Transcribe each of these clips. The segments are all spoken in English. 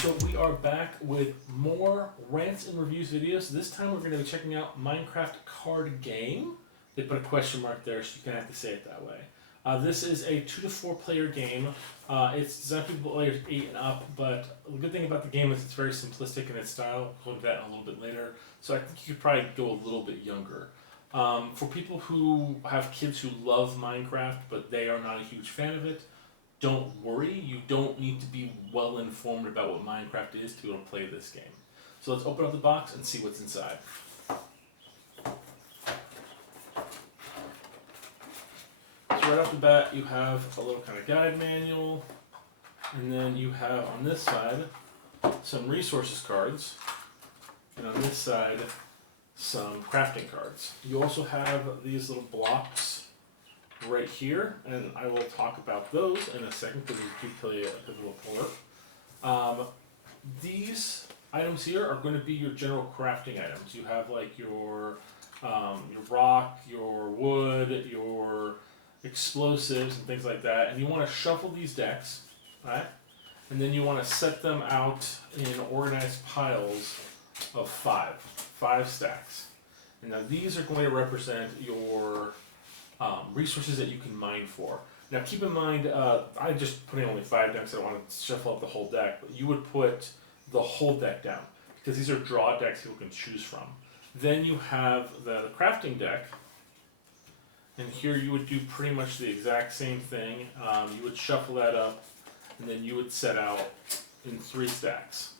So we are back with more Rants and Reviews videos. This time we're going to be checking out Minecraft card game. They put a question mark there, so you kind of have to say it that way. This is a 2 to 4 player game. It's designed for players 8 and up, but the good thing about the game is it's very simplistic in its style. We'll go to that in a little bit later. So I think you could probably go a little bit younger. For people who have kids who love Minecraft, but they are not a huge fan of it, don't worry, you don't need to be well informed about what Minecraft is to be able to play this game. So let's open up the box and see what's inside. So right off the bat you have a little kind of guide manual, and then you have on this side some resources cards, and on this side some crafting cards. You also have these little blocks right here, and I will talk about those in a second because we do play a pivotal part. These items here are going to be your general crafting items. You have like your rock, your wood, your explosives and things like that, and you want to shuffle these decks, right? And then you want to set them out in organized piles of five stacks. And now these are going to represent your resources that you can mine for. Now keep in mind, I just put in only 5 decks. I don't want to shuffle up the whole deck, but you would put the whole deck down because these are draw decks people can choose from. Then you have the crafting deck, and here you would do pretty much the exact same thing. You would shuffle that up, and then you would set out in 3 stacks.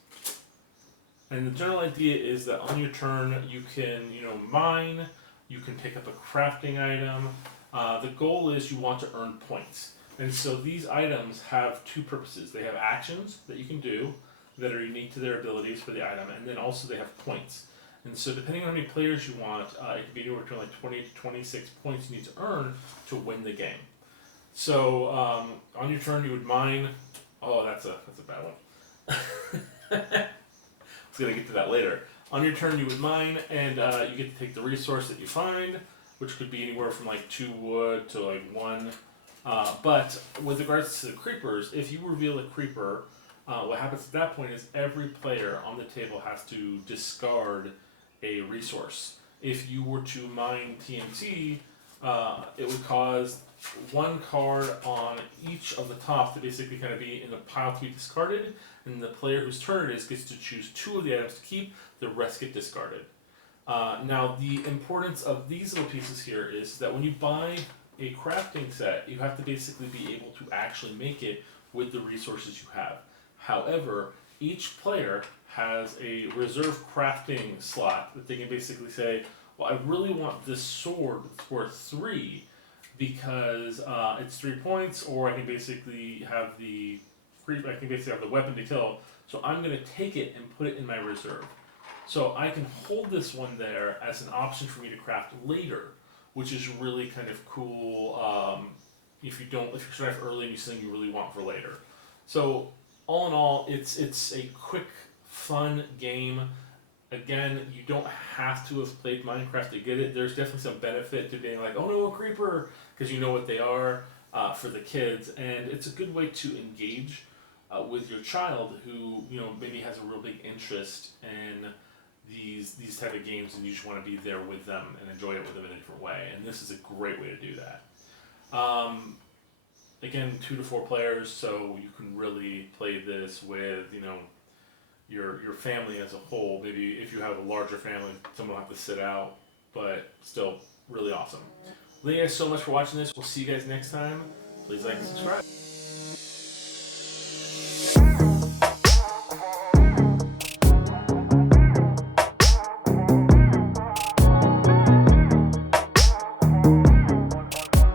And the general idea is that on your turn you can, mine. You can pick up a crafting item. The goal is you want to earn points. And so these items have 2 purposes. They have actions that you can do that are unique to their abilities for the item, and then also they have points. And so depending on how many players you want, it could be anywhere between like 20 to 26 points you need to earn to win the game. So on your turn you would mine. Oh, that's a bad one. I was going to get to that later. On your turn you would mine, and you get to take the resource that you find, which could be anywhere from like 2 wood to like 1. But with regards to the creepers, if you reveal a creeper, what happens at that point is every player on the table has to discard a resource. If you were to mine TNT, it would cause 1 card on each of the top to basically kind of be in the pile to be discarded, and the player whose turn it is gets to choose 2 of the items to keep, the rest get discarded. Now the importance of these little pieces here is that when you buy a crafting set, you have to basically be able to actually make it with the resources you have. However, each player has a reserve crafting slot that they can basically say, well, I really want this sword that's worth 3 because it's 3 points, or I can basically have the weapon to kill, so I'm going to take it and put it in my reserve. So I can hold this one there as an option for me to craft later, which is really kind of cool if you start off early and you see something you really want for later. So all in all, it's a quick, fun game. Again, you don't have to have played Minecraft to get it. There's definitely some benefit to being like, oh no, a creeper, because you know what they are for the kids, and it's a good way to engage with your child who maybe has a real big interest in these type of games, and you just want to be there with them and enjoy it with them in a different way. And this is a great way to do that. Again, 2 to 4 players, so you can really play this with your family as a whole. Maybe if you have a larger family, someone will have to sit out, but still really awesome. Thank you guys so much for watching this. We'll see you guys next time. Please like and subscribe.